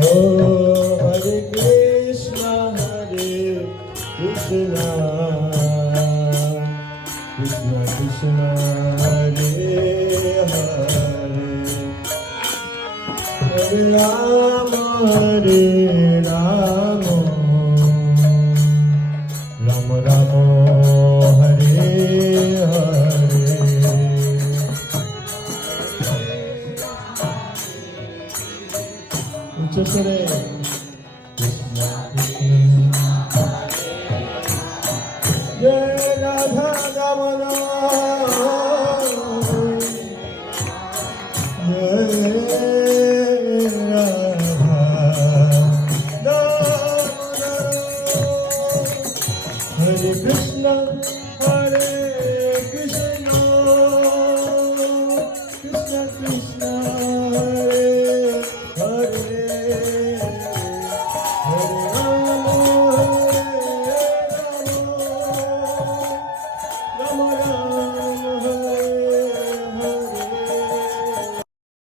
Oh, Hare Krishna, Krishna Krishna, Hare Hare, Hare Rama, Rama Rama, Hare Hare. উচ্চস্বরে কৃষ্ণ কৃষ্ণ জয় রাধা রমণ জয় রাধা রমণ হরে কৃষ্ণ হরে কৃষ্ণ কৃষ্ণ কৃষ্ণ হরে হরে